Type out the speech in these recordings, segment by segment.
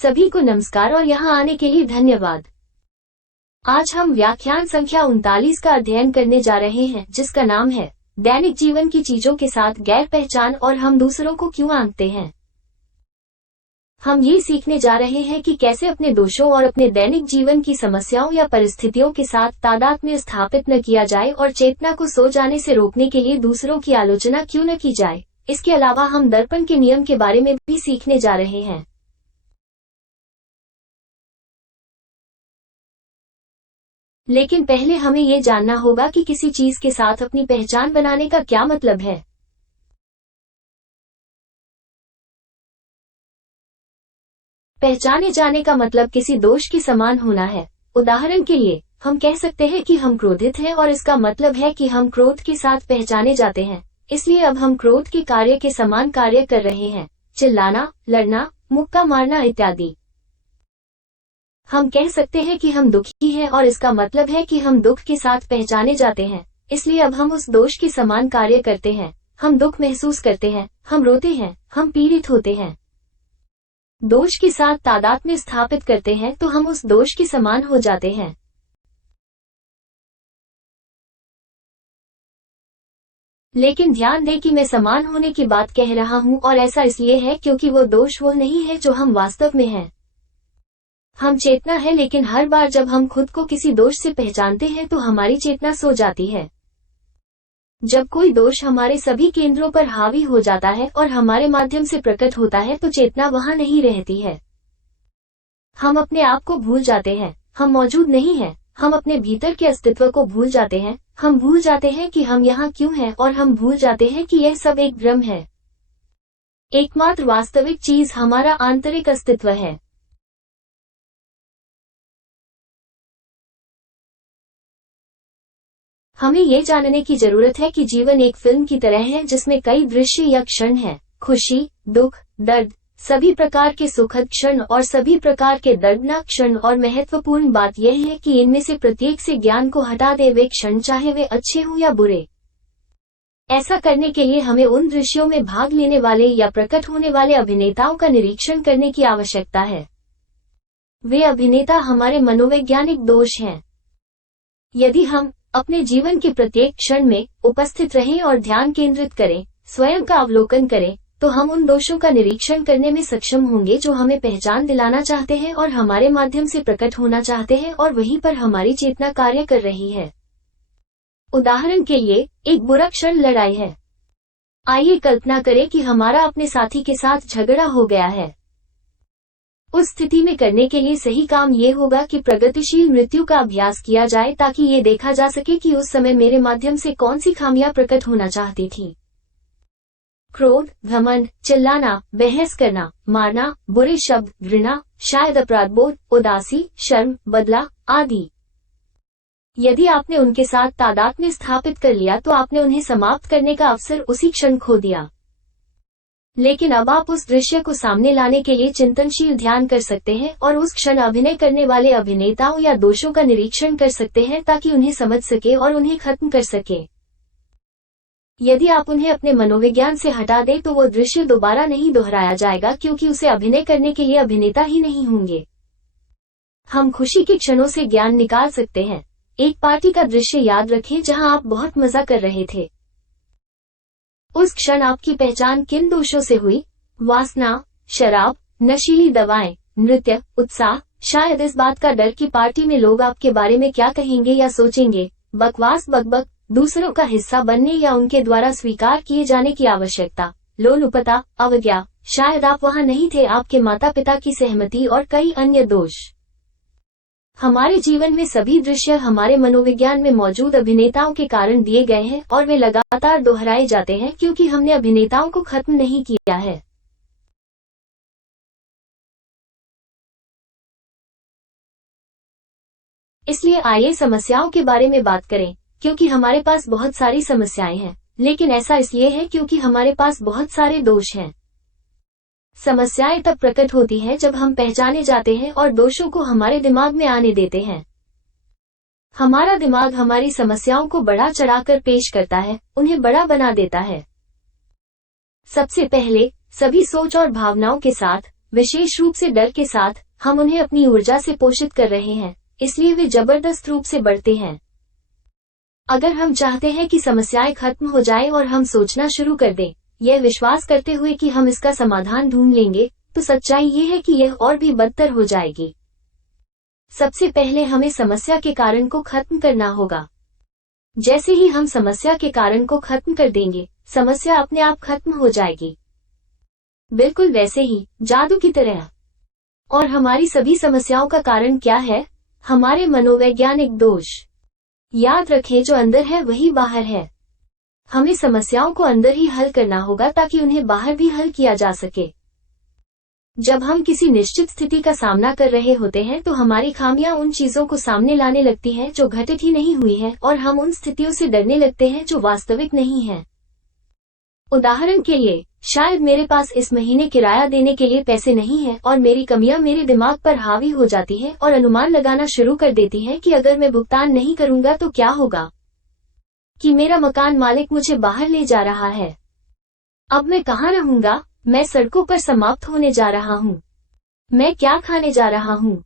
सभी को नमस्कार और यहाँ आने के लिए धन्यवाद। आज हम व्याख्यान संख्या 39 का अध्ययन करने जा रहे हैं, जिसका नाम है दैनिक जीवन की चीजों के साथ गैर पहचान और हम दूसरों को क्यों आंकते हैं। हम ये सीखने जा रहे हैं कि कैसे अपने दोषों और अपने दैनिक जीवन की समस्याओं या परिस्थितियों के साथ तादात्म्य स्थापित न किया जाए और चेतना को सो जाने से रोकने के लिए दूसरों की आलोचना क्यों न की जाए। इसके अलावा हम दर्पण के नियम के बारे में भी सीखने जा रहे हैं। लेकिन पहले हमें ये जानना होगा कि किसी चीज के साथ अपनी पहचान बनाने का क्या मतलब है। पहचाने जाने का मतलब किसी दोष के समान होना है। उदाहरण के लिए हम कह सकते हैं कि हम क्रोधित हैं और इसका मतलब है कि हम क्रोध के साथ पहचाने जाते हैं, इसलिए अब हम क्रोध के कार्य के समान कार्य कर रहे हैं, चिल्लाना, लड़ना, मुक्का मारना इत्यादि। हम कह सकते हैं कि हम दुखी हैं और इसका मतलब है कि हम दुख के साथ पहचाने जाते हैं, इसलिए अब हम उस दोष के समान कार्य करते हैं। हम दुख महसूस करते हैं, हम रोते हैं, हम पीड़ित होते हैं। दोष के साथ तादात्म्य स्थापित करते हैं तो हम उस दोष के समान हो जाते हैं। लेकिन ध्यान दें कि मैं समान होने की बात कह रहा हूं और ऐसा इसलिए है क्योंकि वो दोष वो नहीं है जो हम वास्तव में हैं। हम चेतना है, लेकिन हर बार जब हम खुद को किसी दोष से पहचानते हैं तो हमारी चेतना सो जाती है। जब कोई दोष हमारे सभी केंद्रों पर हावी हो जाता है और हमारे माध्यम से प्रकट होता है तो चेतना वहां नहीं रहती है। हम अपने आप को भूल जाते हैं, हम मौजूद नहीं हैं, हम अपने भीतर के अस्तित्व को भूल जाते हैं, हम भूल जाते हैं कि हम यहाँ क्यों हैं और हम भूल जाते हैं कि यह सब एक भ्रम है। एकमात्र वास्तविक चीज हमारा आंतरिक अस्तित्व है। हमें ये जानने की जरूरत है कि जीवन एक फिल्म की तरह है जिसमें कई दृश्य या क्षण हैं। खुशी, दुख, दर्द, सभी प्रकार के सुखद क्षण और सभी प्रकार के दर्दनाक क्षण, और महत्वपूर्ण बात यह है कि इनमें से प्रत्येक से ज्ञान को हटा दे वे क्षण, चाहे वे अच्छे हों या बुरे। ऐसा करने के लिए हमें उन दृश्यों में भाग लेने वाले या प्रकट होने वाले अभिनेताओं का निरीक्षण करने की आवश्यकता है। वे अभिनेता हमारे मनोवैज्ञानिक दोष हैं। यदि हम अपने जीवन के प्रत्येक क्षण में उपस्थित रहें और ध्यान केंद्रित करें, स्वयं का अवलोकन करें, तो हम उन दोषों का निरीक्षण करने में सक्षम होंगे जो हमें पहचान दिलाना चाहते हैं और हमारे माध्यम से प्रकट होना चाहते हैं, और वहीं पर हमारी चेतना कार्य कर रही है। उदाहरण के लिए, एक बुरा क्षण लड़ाई है। आइए कल्पना करें कि हमारा अपने साथी के साथ झगड़ा हो गया है। उस स्थिति में करने के लिए सही काम ये होगा कि प्रगतिशील मृत्यु का अभ्यास किया जाए ताकि ये देखा जा सके कि उस समय मेरे माध्यम से कौन सी खामियां प्रकट होना चाहती थी। क्रोध, घमंड, चिल्लाना, बहस करना, मारना, बुरे शब्द, घृणा, शायद अपराधबोध, उदासी, शर्म, बदला आदि। यदि आपने उनके साथ तादात्म्य स्थापित कर लिया तो आपने उन्हें समाप्त करने का अवसर उसी क्षण खो दिया। लेकिन अब आप उस दृश्य को सामने लाने के लिए चिंतनशील ध्यान कर सकते हैं और उस क्षण अभिनय करने वाले अभिनेताओं या दोषों का निरीक्षण कर सकते हैं ताकि उन्हें समझ सके और उन्हें खत्म कर सके। यदि आप उन्हें अपने मनोविज्ञान से हटा दें तो वो दृश्य दोबारा नहीं दोहराया जाएगा, क्योंकि उसे अभिनय करने के लिए अभिनेता ही नहीं होंगे। हम खुशी के क्षणों से ज्ञान निकाल सकते हैं। एक पार्टी का दृश्य याद रखें जहां आप बहुत मजा कर रहे थे। उस क्षण आपकी पहचान किन दोषों से हुई? वासना, शराब, नशीली दवाएं, नृत्य, उत्साह, शायद इस बात का डर कि पार्टी में लोग आपके बारे में क्या कहेंगे या सोचेंगे, बकवास, बकबक, दूसरों का हिस्सा बनने या उनके द्वारा स्वीकार किए जाने की आवश्यकता, लोलुपता, अवज्ञा, शायद आप वहां नहीं थे, आपके माता पिता की सहमति और कई अन्य दोष। हमारे जीवन में सभी दृश्य हमारे मनोविज्ञान में मौजूद अभिनेताओं के कारण दिए गए हैं और वे लगातार दोहराए जाते हैं क्योंकि हमने अभिनेताओं को खत्म नहीं किया है। इसलिए आइए समस्याओं के बारे में बात करें, क्योंकि हमारे पास बहुत सारी समस्याएं हैं, लेकिन ऐसा इसलिए है क्योंकि हमारे पास बहुत सारे दोष हैं। समस्याएं तब प्रकट होती हैं जब हम पहचाने जाते हैं और दोषों को हमारे दिमाग में आने देते हैं। हमारा दिमाग हमारी समस्याओं को बढ़ा चढ़ाकर पेश करता है, उन्हें बड़ा बना देता है। सबसे पहले, सभी सोच और भावनाओं के साथ विशेष रूप से डर के साथ, हम उन्हें अपनी ऊर्जा से पोषित कर रहे हैं, इसलिए वे जबरदस्त रूप से बढ़ते हैं। अगर हम चाहते हैं कि समस्याएं खत्म हो जाए और हम सोचना शुरू कर दें, यह विश्वास करते हुए कि हम इसका समाधान ढूंढ लेंगे, तो सच्चाई ये है कि यह और भी बदतर हो जाएगी। सबसे पहले हमें समस्या के कारण को खत्म करना होगा। जैसे ही हम समस्या के कारण को खत्म कर देंगे, समस्या अपने आप खत्म हो जाएगी, बिल्कुल वैसे ही जादू की तरह। और हमारी सभी समस्याओं का कारण क्या है? हमारे मनोवैज्ञानिक दोष। याद रखें, जो अंदर है वही बाहर है। हमें समस्याओं को अंदर ही हल करना होगा ताकि उन्हें बाहर भी हल किया जा सके। जब हम किसी निश्चित स्थिति का सामना कर रहे होते हैं तो हमारी खामियां उन चीजों को सामने लाने लगती हैं जो घटित ही नहीं हुई हैं, और हम उन स्थितियों से डरने लगते हैं जो वास्तविक नहीं हैं। उदाहरण के लिए, शायद मेरे पास इस महीने किराया देने के लिए पैसे नहीं हैं और मेरी कमियां मेरे दिमाग पर हावी हो जाती हैं और अनुमान लगाना शुरू कर देती हैं कि अगर मैं भुगतान नहीं करूंगा तो क्या होगा, कि मेरा मकान मालिक मुझे बाहर ले जा रहा है। अब मैं कहाँ रहूंगा? मैं सड़कों पर समाप्त होने जा रहा हूँ। मैं क्या खाने जा रहा हूँ?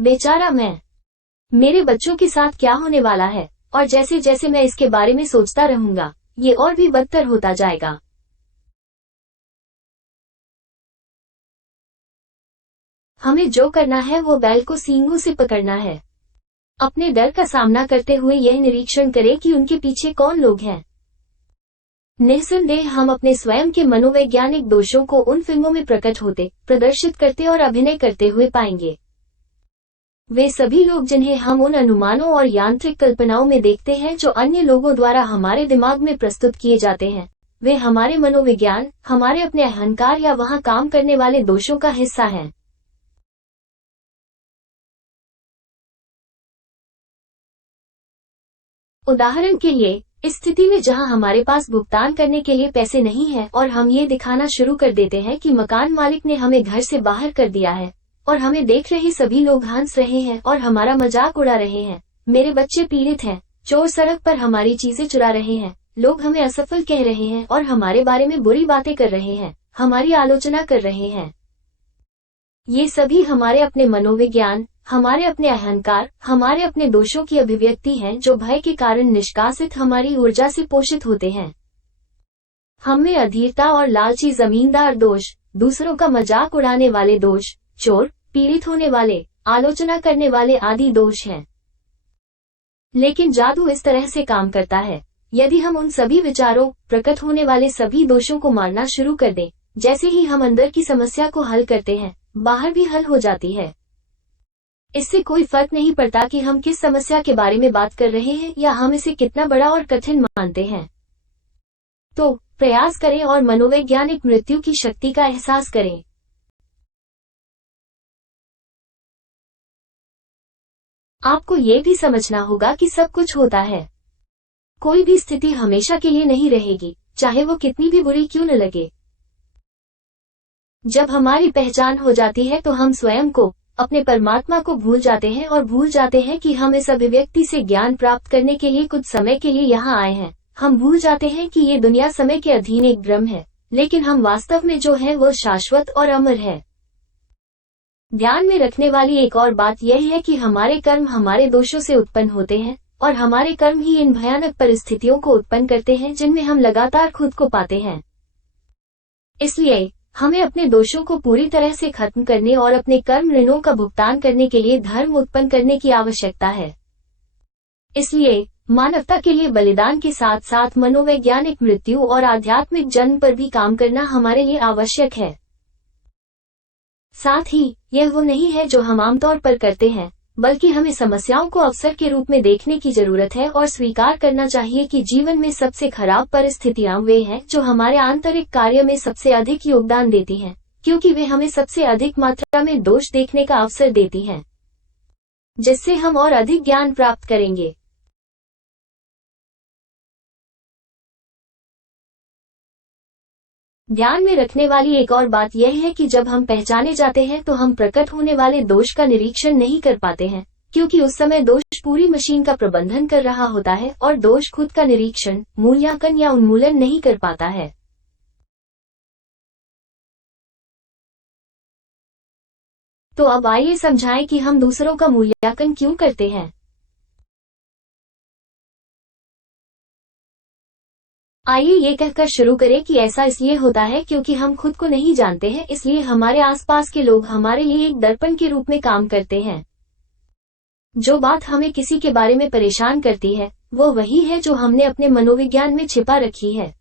बेचारा मैं। मेरे बच्चों के साथ क्या होने वाला है? और जैसे जैसे मैं इसके बारे में सोचता रहूंगा, ये और भी बदतर होता जाएगा। हमें जो करना है वो बैल को सींगों से पकड़ना है। अपने डर का सामना करते हुए यह निरीक्षण करें कि उनके पीछे कौन लोग हैं। निस्संदेह हम अपने स्वयं के मनोवैज्ञानिक दोषों को उन फिल्मों में प्रकट होते, प्रदर्शित करते और अभिनय करते हुए पाएंगे। वे सभी लोग जिन्हें हम उन अनुमानों और यांत्रिक कल्पनाओं में देखते हैं जो अन्य लोगों द्वारा हमारे दिमाग में प्रस्तुत किए जाते हैं, वे हमारे मनोविज्ञान, हमारे अपने अहंकार या वहां काम करने वाले दोषों का हिस्सा हैं। उदाहरण के लिए, इस स्थिति में जहां हमारे पास भुगतान करने के लिए पैसे नहीं हैं और हम ये दिखाना शुरू कर देते हैं कि मकान मालिक ने हमें घर से बाहर कर दिया है, और हमें देख रहे सभी लोग हंस रहे हैं और हमारा मजाक उड़ा रहे हैं, मेरे बच्चे पीड़ित हैं, चोर सड़क पर हमारी चीजें चुरा रहे हैं, लोग हमें असफल कह रहे हैं और हमारे बारे में बुरी बातें कर रहे हैं, हमारी आलोचना कर रहे हैं। ये सभी हमारे अपने मनोविज्ञान, हमारे अपने अहंकार, हमारे अपने दोषों की अभिव्यक्ति हैं जो भय के कारण निष्कासित हमारी ऊर्जा से पोषित होते हैं। हम में अधीरता और लालची जमींदार दोष, दूसरों का मजाक उड़ाने वाले दोष, चोर, पीड़ित होने वाले, आलोचना करने वाले आदि दोष हैं। लेकिन जादू इस तरह से काम करता है, यदि हम उन सभी विचारों, प्रकट होने वाले सभी दोषों को मारना शुरू कर दें, जैसे ही हम अंदर की समस्या को हल करते हैं, बाहर भी हल हो जाती है। इससे कोई फर्क नहीं पड़ता कि हम किस समस्या के बारे में बात कर रहे हैं या हम इसे कितना बड़ा और कठिन मानते हैं। तो प्रयास करें और मनोवैज्ञानिक मृत्यु की शक्ति का एहसास करें। आपको ये भी समझना होगा कि सब कुछ होता है। कोई भी स्थिति हमेशा के लिए नहीं रहेगी, चाहे वो कितनी भी बुरी क्यों न लगे। जब हमारी पहचान हो जाती है तो हम स्वयं को, अपने परमात्मा को भूल जाते हैं और भूल जाते हैं कि हम इस अभिव्यक्ति से ज्ञान प्राप्त करने के लिए कुछ समय के लिए यहाँ आए हैं। हम भूल जाते हैं कि ये दुनिया समय के अधीन एक भ्रम है, लेकिन हम वास्तव में जो है वो शाश्वत और अमर है। ध्यान में रखने वाली एक और बात यह है कि हमारे कर्म हमारे दोषों से उत्पन्न होते हैं, और हमारे कर्म ही इन भयानक परिस्थितियों को उत्पन्न करते हैं जिनमें हम लगातार खुद को पाते हैं। इसलिए हमें अपने दोषों को पूरी तरह से खत्म करने और अपने कर्म ऋणों का भुगतान करने के लिए धर्म उत्पन्न करने की आवश्यकता है। इसलिए मानवता के लिए बलिदान के साथ साथ मनोवैज्ञानिक मृत्यु और आध्यात्मिक जन्म पर भी काम करना हमारे लिए आवश्यक है। साथ ही यह वो नहीं है जो हम आमतौर पर करते हैं, बल्कि हमें समस्याओं को अवसर के रूप में देखने की जरूरत है और स्वीकार करना चाहिए कि जीवन में सबसे खराब परिस्थितियां वे हैं जो हमारे आंतरिक कार्य में सबसे अधिक योगदान देती हैं, क्योंकि वे हमें सबसे अधिक मात्रा में दोष देखने का अवसर देती हैं, जिससे हम और अधिक ज्ञान प्राप्त करेंगे। ध्यान में रखने वाली एक और बात यह है कि जब हम पहचाने जाते हैं तो हम प्रकट होने वाले दोष का निरीक्षण नहीं कर पाते हैं, क्योंकि उस समय दोष पूरी मशीन का प्रबंधन कर रहा होता है और दोष खुद का निरीक्षण, मूल्यांकन या उन्मूलन नहीं कर पाता है। तो अब आइए समझाएं कि हम दूसरों का मूल्यांकन क्यों करते हैं। आइए ये कहकर शुरू करें कि ऐसा इसलिए होता है क्योंकि हम खुद को नहीं जानते हैं, इसलिए हमारे आसपास के लोग हमारे लिए एक दर्पण के रूप में काम करते हैं। जो बात हमें किसी के बारे में परेशान करती है वो वही है जो हमने अपने मनोविज्ञान में छिपा रखी है,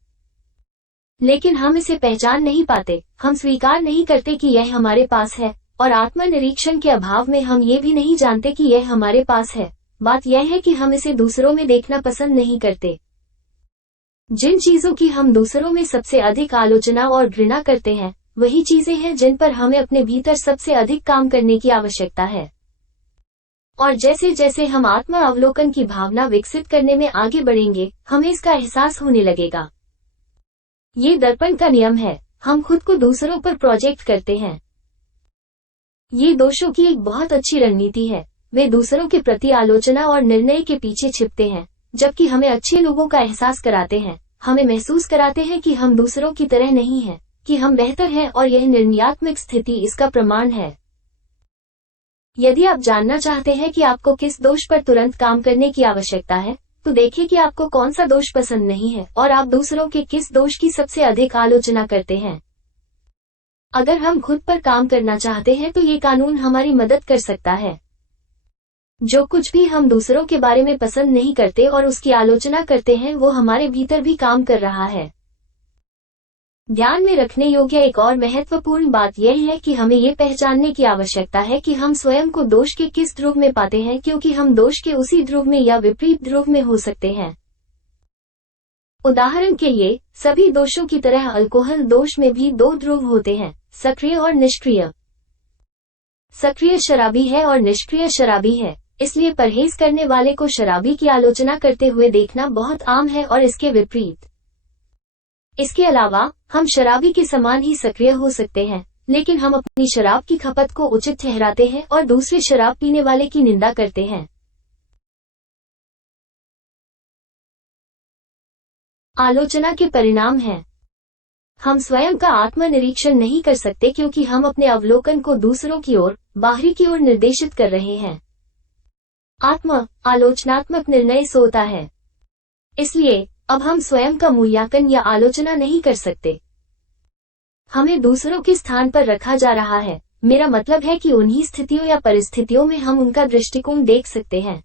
लेकिन हम इसे पहचान नहीं पाते। हम स्वीकार नहीं करते कि यह हमारे पास है, और आत्मनिरीक्षण के अभाव में हम ये भी नहीं जानते कि यह हमारे पास है। बात यह है कि हम इसे दूसरों में देखना पसंद नहीं करते। जिन चीजों की हम दूसरों में सबसे अधिक आलोचना और घृणा करते हैं वही चीजें हैं जिन पर हमें अपने भीतर सबसे अधिक काम करने की आवश्यकता है। और जैसे जैसे हम आत्म अवलोकन की भावना विकसित करने में आगे बढ़ेंगे हमें इसका एहसास होने लगेगा। ये दर्पण का नियम है, हम खुद को दूसरों पर प्रोजेक्ट करते हैं। ये दोषों की एक बहुत अच्छी रणनीति है। वे दूसरों के प्रति आलोचना और निर्णय के पीछे छिपते हैं, जबकि हमें अच्छे लोगों का एहसास कराते हैं। हमें महसूस कराते हैं कि हम दूसरों की तरह नहीं हैं, कि हम बेहतर हैं, और यह निर्णयात्मक स्थिति इसका प्रमाण है। यदि आप जानना चाहते हैं कि आपको किस दोष पर तुरंत काम करने की आवश्यकता है, तो देखिए कि आपको कौन सा दोष पसंद नहीं है और आप दूसरों के किस दोष की सबसे अधिक आलोचना करते हैं। अगर हम खुद पर काम करना चाहते हैं तो ये कानून हमारी मदद कर सकता है। जो कुछ भी हम दूसरों के बारे में पसंद नहीं करते और उसकी आलोचना करते हैं वो हमारे भीतर भी काम कर रहा है। ध्यान में रखने योग्य एक और महत्वपूर्ण बात यह है कि हमें ये पहचानने की आवश्यकता है कि हम स्वयं को दोष के किस ध्रुव में पाते हैं, क्योंकि हम दोष के उसी ध्रुव में या विपरीत ध्रुव में हो सकते हैं। उदाहरण के लिए, सभी दोषों की तरह अल्कोहल दोष में भी दो ध्रुव होते हैं, सक्रिय और निष्क्रिय। सक्रिय शराबी है और निष्क्रिय शराबी है, इसलिए परहेज करने वाले को शराबी की आलोचना करते हुए देखना बहुत आम है और इसके विपरीत। इसके अलावा हम शराबी के समान ही सक्रिय हो सकते हैं, लेकिन हम अपनी शराब की खपत को उचित ठहराते हैं और दूसरे शराब पीने वाले की निंदा करते हैं। आलोचना के परिणाम हैं। हम स्वयं का आत्मनिरीक्षण नहीं कर सकते क्योंकि हम अपने अवलोकन को दूसरों की ओर, बाहरी की ओर निर्देशित कर रहे हैं। आत्म आलोचनात्मक निर्णय सोता है, इसलिए अब हम स्वयं का मूल्यांकन या आलोचना नहीं कर सकते। हमें दूसरों के स्थान पर रखा जा रहा है। मेरा मतलब है कि उन्हीं स्थितियों या परिस्थितियों में हम उनका दृष्टिकोण देख सकते हैं।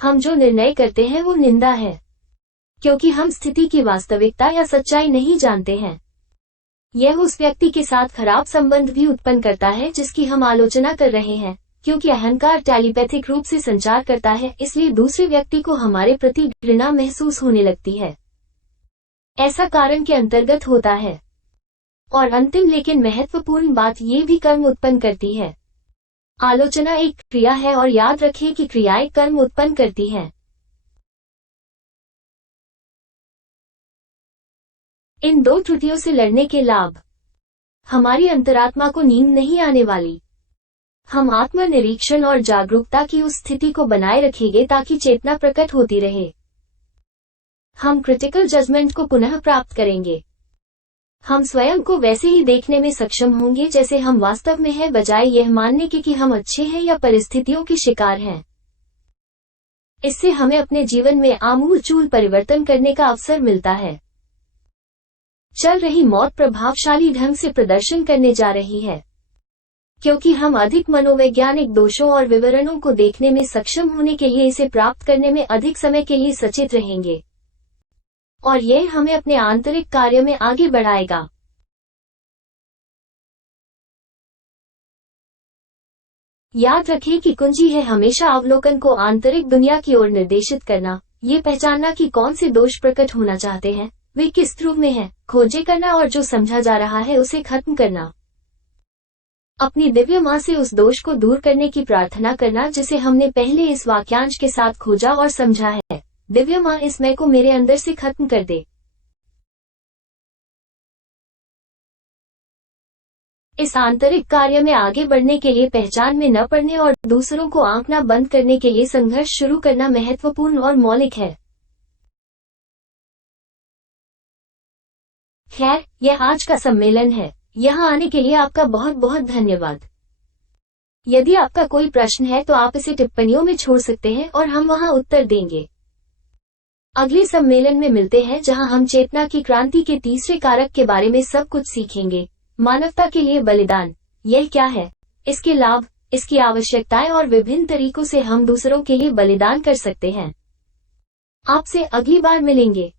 हम जो निर्णय करते हैं वो निंदा है, क्योंकि हम स्थिति की वास्तविकता या सच्चाई नहीं जानते हैं। यह उस व्यक्ति के साथ खराब संबंध भी उत्पन्न करता है जिसकी हम आलोचना कर रहे हैं, क्योंकि अहंकार टेलीपैथिक रूप से संचार करता है, इसलिए दूसरे व्यक्ति को हमारे प्रति घृणा महसूस होने लगती है। ऐसा कारण के अंतर्गत होता है। और अंतिम लेकिन महत्वपूर्ण बात ये भी कर्म उत्पन्न करती है। आलोचना एक क्रिया है और याद रखिए कि क्रियाएं कर्म उत्पन्न करती हैं। इन दो त्रुटियों से लड़ने के लाभ। हमारी अंतरात्मा को नींद नहीं आने वाली। हम आत्मनिरीक्षण और जागरूकता की उस स्थिति को बनाए रखेंगे ताकि चेतना प्रकट होती रहे। हम क्रिटिकल जजमेंट को पुनः प्राप्त करेंगे। हम स्वयं को वैसे ही देखने में सक्षम होंगे जैसे हम वास्तव में हैं, बजाय यह मानने के कि हम अच्छे हैं या परिस्थितियों के शिकार हैं। इससे हमें अपने जीवन में आमूलचूल परिवर्तन करने का अवसर मिलता है। चल रही मौत प्रभावशाली ढंग से प्रदर्शन करने जा रही है, क्योंकि हम अधिक मनोवैज्ञानिक दोषों और विवरणों को देखने में सक्षम होने के लिए इसे प्राप्त करने में अधिक समय के लिए सचेत रहेंगे, और यह हमें अपने आंतरिक कार्य में आगे बढ़ाएगा। याद रखें कि कुंजी है हमेशा अवलोकन को आंतरिक दुनिया की ओर निर्देशित करना, ये पहचानना कि कौन से दोष प्रकट होना चाहते हैं, वे किस ध्रुव में हैं, खोजे करना और जो समझा जा रहा है उसे खत्म करना। अपनी दिव्य माँ से उस दोष को दूर करने की प्रार्थना करना जिसे हमने पहले इस वाक्यांश के साथ खोजा और समझा है। दिव्य माँ, इस मैं को मेरे अंदर से खत्म कर दे। इस आंतरिक कार्य में आगे बढ़ने के लिए पहचान में न पड़ने और दूसरों को आंकना बंद करने के लिए संघर्ष शुरू करना महत्वपूर्ण और मौलिक है। खैर, यह आज का सम्मेलन है। यहाँ आने के लिए आपका बहुत बहुत धन्यवाद। यदि आपका कोई प्रश्न है तो आप इसे टिप्पणियों में छोड़ सकते हैं और हम वहां उत्तर देंगे। अगले सम्मेलन में मिलते हैं जहां हम चेतना की क्रांति के तीसरे कारक के बारे में सब कुछ सीखेंगे। मानवता के लिए बलिदान, यह क्या है, इसके लाभ, इसकी आवश्यकताएं और विभिन्न तरीकों से हम दूसरों के लिए बलिदान कर सकते हैं। आपसे अगली बार मिलेंगे।